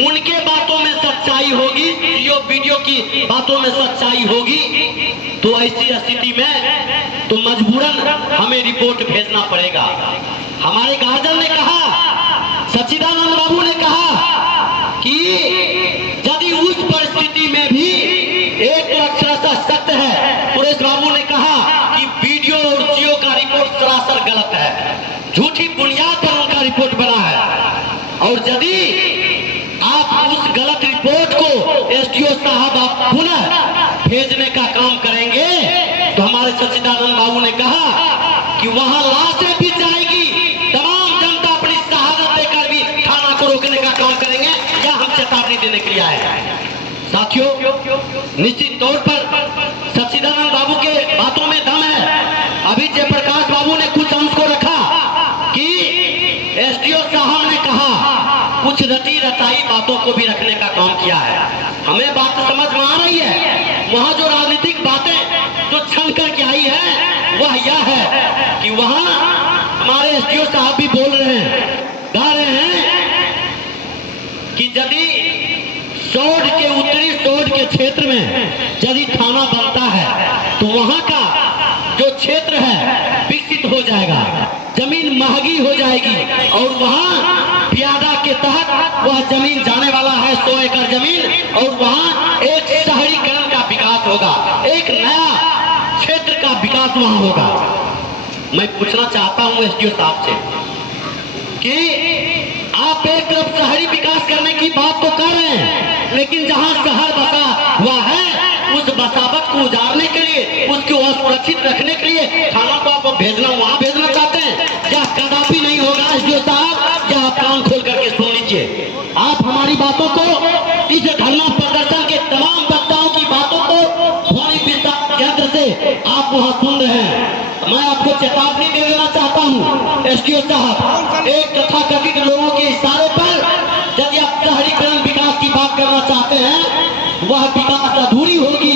उनके बातों में सच्चाई होगी, जो वीडियो की बातों में सच्चाई होगी, तो ऐसी स्थिति में तो मजबूरन हमें रिपोर्ट भेजना पड़ेगा। हमारे गार्जियन ने कहा, सच्चिदानंद बाबू ने कहा कि यदि उस परिस्थिति में भी 1 लाख सत्य है, सुरेश बाबू ने कहा कि वीडियो और जियो का रिपोर्ट सरासर गलत है, झूठी बुनियाद पर उनका रिपोर्ट बना है। और यदि आप उस गलत रिपोर्ट को एसडीओ साहब आप पुनः भेजने का काम करेंगे तो हमारे सच्चिदानंद बाबू ने कहा कि वहां लाशें भी जाएगी, तमाम जनता अपनी शहादत देकर भी थाना को रोकने का काम करेंगे, या हम चेतावनी देने के लिए आए हैं। साथियों, निश्चित तौर पर सच्चिदानंद बाबू के बातों में दम है। अभी जयप्रकाश बाबू ने कुछ अंश को रखा कि एसडीओ साहब ने कहा, कुछ रटी रटाई बातों को भी रखने का काम किया है। हमें बात समझ में आ रही है। वहां जो राजनीतिक बातें जो छन करके आई है वह यह है कि वहां हमारे एसडीओ साहब भी बोल रहे हैं, गा रहे हैं कि यदि सौड़ के उत्तरी सौड़ के क्षेत्र में यदि थाना बनता है तो वहां का जो क्षेत्र है विकसित हो जाएगा, जमीन महंगी हो जाएगी और वहां प्यादा के तहत वह जमीन जाने वाला है 100 एकड़ जमीन, और वहां एक शहरीकरण का विकास होगा, एक नया क्षेत्र का विकास वहां होगा। मैं पूछना चाहता हूं एसडीओ साहब से कि आप एक तरफ शहरी विकास करने की बात तो कर रहे हैं, लेकिन जहां शहर बसा हुआ है उस बसावट को उजाड़ने के लिए, उसको असुरक्षित रखने के लिए थाना को आप भेजना, वहां भेजना चाहते हैं, या कदापि नहीं होगा एसडीओ साहब। या आप कान खोल करके सुन लीजिए, आप हमारी बातों को, इस धरना प्रदर्शन के तमाम वक्ताओं की बातों को ध्वनि विस्तार यंत्र से आप वहां सुन रहे हैं। मैं आपको चेतावनी दे देना चाहता हूं एसडीओ साहब, एक तथाकथित लोगों के इशारे पर यदि आप शहरीकरण विकास की बात करना चाहते हैं, वह विकास अधूरी होगी,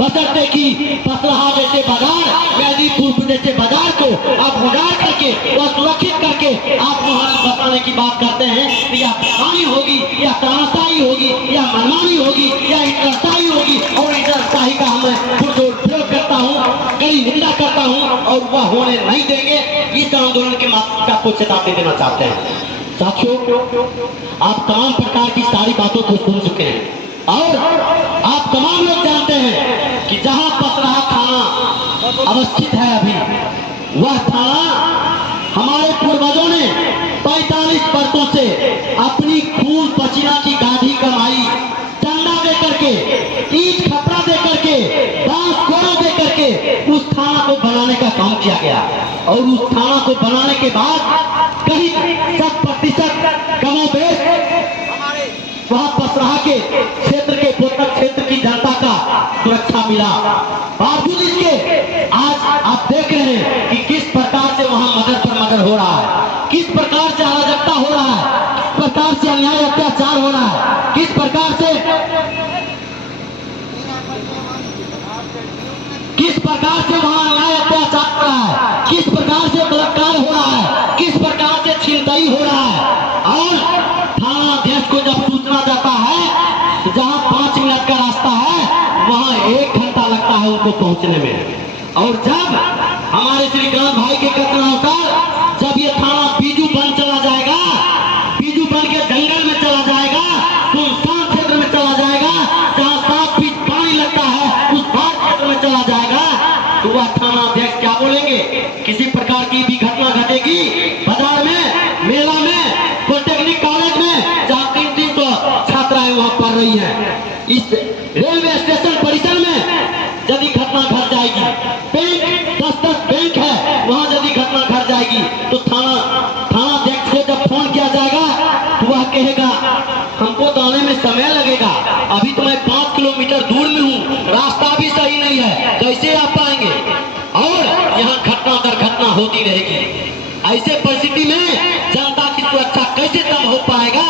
बशर्ते कि पसराहा जैसे बाजार, मेहदीपुर जैसे बाजार को आप उजाड़ करके वह सुरक्षित करके आप वहां बताने की बात करते हैं, या पानी होगी, या तानाशाही होगी, या मनमानी होगी, या इंटरशाही होगी। और इंटरशाही का मैं पुरजोर प्रयोग करता हूँ, कड़ी निंदा करता हूँ, और वह होने नहीं देंगे। इस आंदोलन के माध्यम से आपको चेतावनी देना चाहते हैं। साथियों, आप तमाम प्रकार की सारी बातों को सुन चुके हैं और आप तमाम लोग जानते हैं कि जहां पसराहा थाना अवस्थित है अभी, वह थाना हमारे पूर्वजों ने 45 वर्षों से अपनी खून पसीना की गाढ़ी कमाई चंदा दे करके, ईंट खपड़ा दे करके, बांस कोड़ा दे करके उस थाना को बनाने का काम किया गया। और उस थाना को बनाने के बाद कहीं 100% कमोबेश वहां पसराहा के क्षेत्र के पोतक क्षेत्र की जनता का सुरक्षा मिला। बावजूद इसके आज आप देख रहे हैं कि किस प्रकार से वहां मर्डर पर मर्डर हो रहा है, किस प्रकार से अराजकता हो रहा है, किस प्रकार से अन्याय अत्याचार हो रहा है, किस प्रकार से वहां अन्याय अत्याचार हो रहा है, किस प्रकार से बलात्कार हो रहा है, किस प्रकार से छिनतई हो रहा है। और थाना अध्यक्ष को जब सूचना जाता है तो जहां 5 मिनट का रास्ता है वहां 1 घंटा लगता है उनको पहुंचने में। और जब हमारे श्रीकांत भाई के कथनानुसार जब ये थाना बीजू बन चला जाएगा, बीजू बन के जंगल में चला जाएगा, सुनसान क्षेत्र में चला जाएगा, जहां 7 फीट पानी लगता है उस बाढ़ क्षेत्र में चला जाएगा, तो वह थाना अध्यक्ष क्या बोलेंगे? किसी प्रकार की भी घटना घटेगी बाजार में, मेला में, पॉलिटेक्निक कॉलेज में, जहां 300 छात्राएं वहां पढ़ रही हैं, इस रेलवे स्टेशन परिसर में यदि घटना घट जाएगी, बैंक 10-10 बैंक है वहां यदि घटना घट जाएगी, तो थाना अध्यक्ष को जब फोन किया जाएगा तो वह कहेगा हमको तो आने में समय लगेगा, अभी तो मैं 5 किलोमीटर दूर में हूँ, रास्ता भी सही नहीं है, कैसे आप पाएंगे? और यहाँ घटना दर घटना होती रहेगी। ऐसे परिस्थिति में जनता की सुरक्षा कैसे कम हो पाएगा?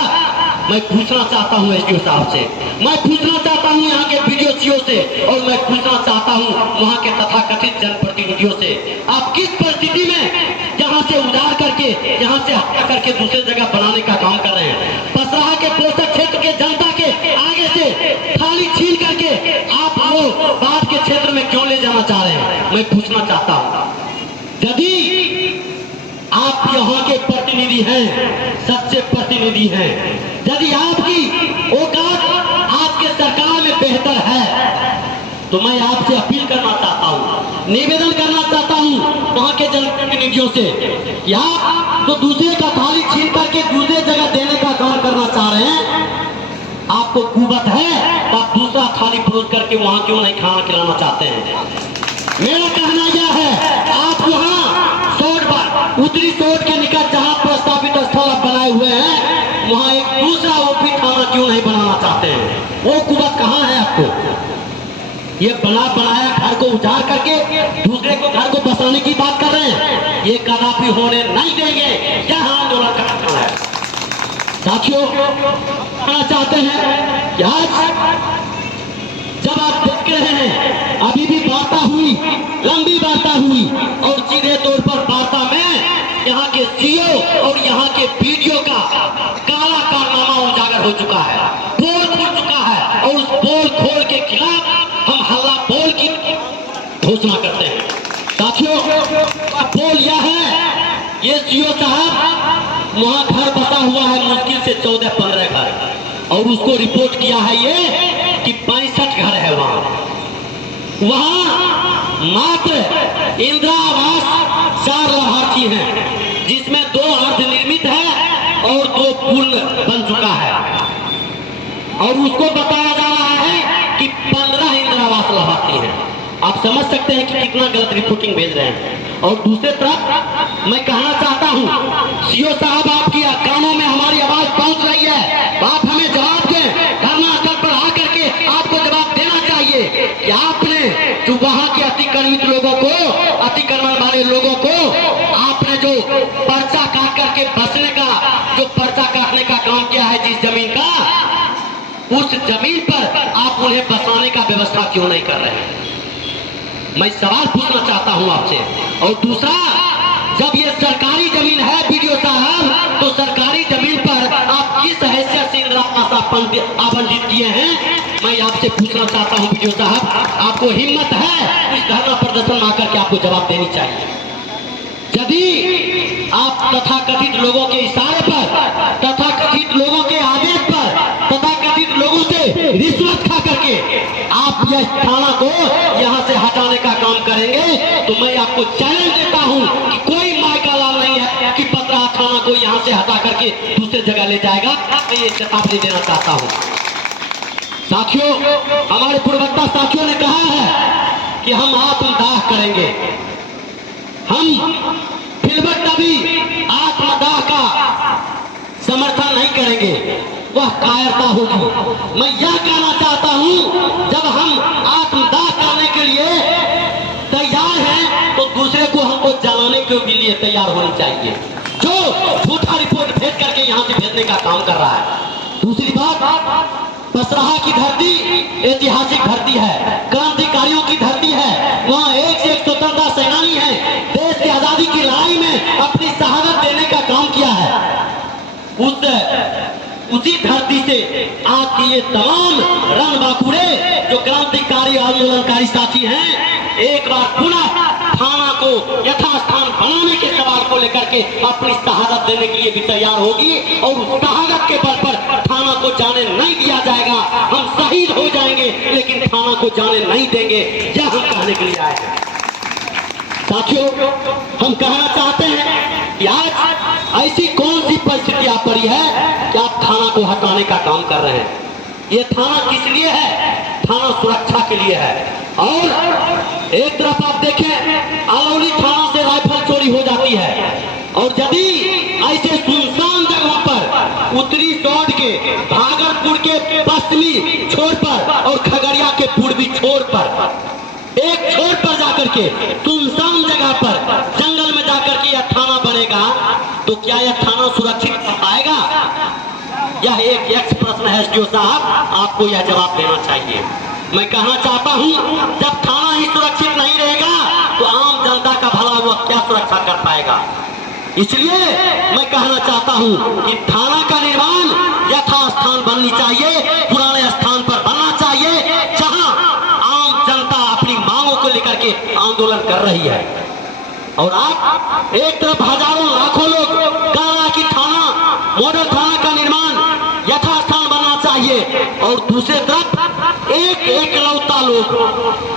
मैं पूछना चाहता हूं एसडीओ साहब से, मैं पूछना चाहता हूं यहाँ के बीडीओ से, और मैं पूछना चाहता हूं वहाँ के तथाकथित जनप्रतिनिधियों से, आप किस परिस्थिति में यहाँ से उजाड़ करके, यहाँ से हत्या करके दूसरे जगह बनाने का काम कर रहे हैं? पसराहा के पोषक क्षेत्र के जनता के आगे से थाली छीन करके आप वो बाद के क्षेत्र में क्यों ले जाना चाह रहे हैं? मैं पूछना चाहता हूं। यदि आप यहाँ के प्रतिनिधि हैं, सच्चे प्रतिनिधि हैं, यदि आपकी औकात आपके सरकार में बेहतर है, तो मैं आपसे अपील करना चाहता हूँ, निवेदन करना चाहता हूँ वहाँ के जनप्रतिनिधियों से कि आप तो दूसरे का थाली छीन करके दूसरे जगह देने का काम करना चाह रहे हैं, आपको कुवत है तो आप दूसरा थाली परोस करके वहाँ क्यों नहीं खाना खिलाना चाहते हैं? मेरा कहना यह है, आप वहाँ उत्तरी सोट के निकट जहाँ प्रस्तावित स्थल आप बनाए हुए हैं, वहाँ एक दूसरा ओपी थाना क्यों नहीं बनाना चाहते हैं? वो कुवत कहाँ है आपको? ये बनाया घर को उजाड़ करके दूसरे को घर को बसाने की बात कर रहे हैं, ये कदापि होने नहीं देंगे। यहाँ आंदोलन करना है। साथियों, कहना चाहते हैं कि आज जब आप देख रहे हैं अभी भी वार्ता हुई, लंबी वार्ता हुई, और सीधे तौर पर वार्ता में यहाँ के सीओ और यहाँ के बीडीओ का काला कारनामा उजागर हो चुका है, पोल खुल चुका है, और उस पोल खोल के खिलाफ हम हल्ला बोल की घोषणा करते हैं। साथियों, पोल यह है, ये सीओ साहब वहाँ घर बसा हुआ है मुश्किल से 14-15 घर, और उसको रिपोर्ट किया है ये कि 65 घर है वहाँ मात्र इंदिरा आवास 4 लाभार्थी हैं, जिसमें 2 अर्धनिर्मित है और 2 पूर्ण बन चुका है, और उसको बताया जा रहा है कि 15 इंदिरा आवास लाभार्थी हैं। आप समझ सकते हैं कि कितना गलत रिपोर्टिंग भेज रहे हैं। और दूसरे तरफ मैं कहना चाहता हूं, सीओ साहब आपकी कानों में हमारी आवाज पहुंच रही है, आप हमें जवाब दें, धरना स्थल पर आकर के आपको जवाब देना चाहिए कि आपने जो वहां के अतिक्रमित लोगों को, अतिक्रमण वाले लोगों को आपने जो पर्चा काट करके बसने का, जो पर्चा काटने का काम किया है जिस जमीन का, उस जमीन पर आप उन्हें बसाने का व्यवस्था क्यों नहीं कर रहे हैं? मैं सवाल पूछना चाहता हूं आपसे। और दूसरा, जब ये सरकारी जमीन है बीडीओ साहब, तो सरकारी जमीन पर आप किस हैसियत से इंदिरा आवास आवंटित किए हैं? मैं आपसे पूछना चाहता हूं बीडीओ साहब, आपको हिम्मत है इस धरना प्रदर्शन में आकर के आपको जवाब देनी चाहिए। यदि आप तथाकथित लोगों के इशारे पर, तथाकथित लोगों के आदेश पर, तथाकथित लोगों से रिश्वत खा करके आप यह थाना को यहाँ से हटाने का काम करेंगे, तो मैं आपको चैलेंज देता हूँ कि कोई माय का लाल नहीं है कि पतरा थाना को यहाँ से हटा करके दूसरे जगह ले जाएगा। मैं ये चेतावनी देना चाहता हूँ। साथियों, हमारे पूर्ववक्ता साथियों ने कहा है कि हम आत्मदाह करेंगे, हम फिलवट कभी आत्मदाह का समर्थन नहीं करेंगे, वह कायरता होगी। मैं यह कहना चाहता हूं, जब हम आत्मदाह करने के लिए तैयार हैं, तो दूसरे को हमको जलाने के लिए तैयार होनी चाहिए, जो झूठा रिपोर्ट भेज करके यहां से भेजने का काम कर रहा है। दूसरी बात, पसराहा की धरती ऐतिहासिक धरती है, क्रांतिकारियों की धरती है, वहाँ एक से एक स्वतंत्रता सेनानी है, देश की आजादी की लड़ाई में अपनी शहादत देने का काम किया है। उसी धरती से आज के ये तमाम रणबांकुरे जो क्रांतिकारी आंदोलनकारी साथी हैं, एक बार पुनः थाना को यथास्थान बनाने के सवाल को लेकर के अपनी शहादत देने के लिए भी तैयार होगी, और उस शहादत के बल पर थाना को जाने नहीं दिया जाएगा। हम शहीद हो जाएंगे लेकिन थाना को जाने नहीं देंगे, यह हम कहने के लिए आए हैं। साथियों, हम कहना चाहते हैं कि आज ऐसी कौन सी परिस्थिति आ पड़ी है कि आप थाना को हटाने का काम कर रहे हैं? ये थाना किस लिए है? थाना सुरक्षा के लिए है। और एक तरफ आप देखें, अलौली थाना से राइफल चोरी हो जाती है, और यदि ऐसे सुनसान जगहों पर उत्तरी सौड के, भागलपुर के पश्चिमी छोर पर और खगड़िया के पूर्वी छोर पर, एक छोर पर जाकर के सुनसान जगह पर जंगल में जाकर के यह थाना बनेगा, तो क्या यह थाना सुरक्षित पाएगा? यह एक यक्ष प्रश्न है एसडीओ साहब, आपको यह जवाब देना चाहिए। मैं कहना चाहता हूं, जब थाना ही सुरक्षित नहीं रहेगा तो आम जनता का भला वह क्या सुरक्षा कर पाएगा? इसलिए मैं कहना चाहता हूं कि थाना का निर्माण यथास्थान स्थान बननी चाहिए, पुराने स्थान पर बनना चाहिए, जहां आम जनता अपनी मांगों को लेकर के आंदोलन कर रही है। और आप एक तरफ हजारों लाखों लोग कह रहा है कि थाना, मॉडल थाना का निर्माण यथास्थान बनना चाहिए, और दूसरी तरफ एक एकलौता लोग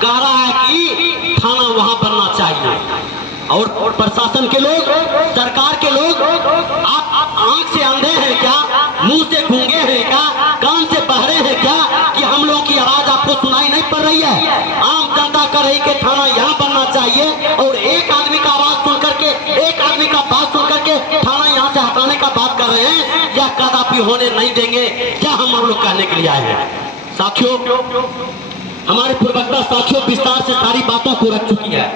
कह रहा है कि थाना वहां बनना चाहिए। और प्रशासन के लोग, सरकार के लोग, आप आंख से अंधे हैं क्या, मुंह से गूंगे हैं क्या, कान से बहरे हैं क्या कि हम लोगों की आवाज आपको सुनाई नहीं पड़ रही है? आम जनता कर रही कि थाना यहाँ बनना चाहिए, और एक आदमी का आवाज सुन करके, एक आदमी का बात सुन करके थाना यहाँ से हटाने का बात कर रहे हैं। यह कदापि होने नहीं देंगे, क्या हम लोग कहने के लिए आए हैं। साथियों, हमारे पूर्ववक्ता साथियों विस्तार से सारी बातों को रख चुकी है,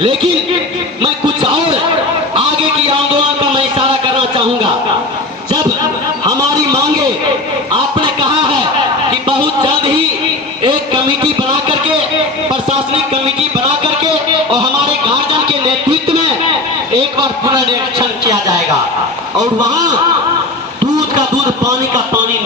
लेकिन मैं कुछ और आगे की आंदोलन का मैं इशारा करना चाहूंगा। जब हमारी मांगे, आपने कहा है कि बहुत जल्द ही एक कमेटी बना करके, प्रशासनिक कमेटी बना करके, और हमारे गार्जियन के नेतृत्व में एक बार पुनर्निरीक्षण किया जाएगा, और वहां दूध का दूध, पानी का पानी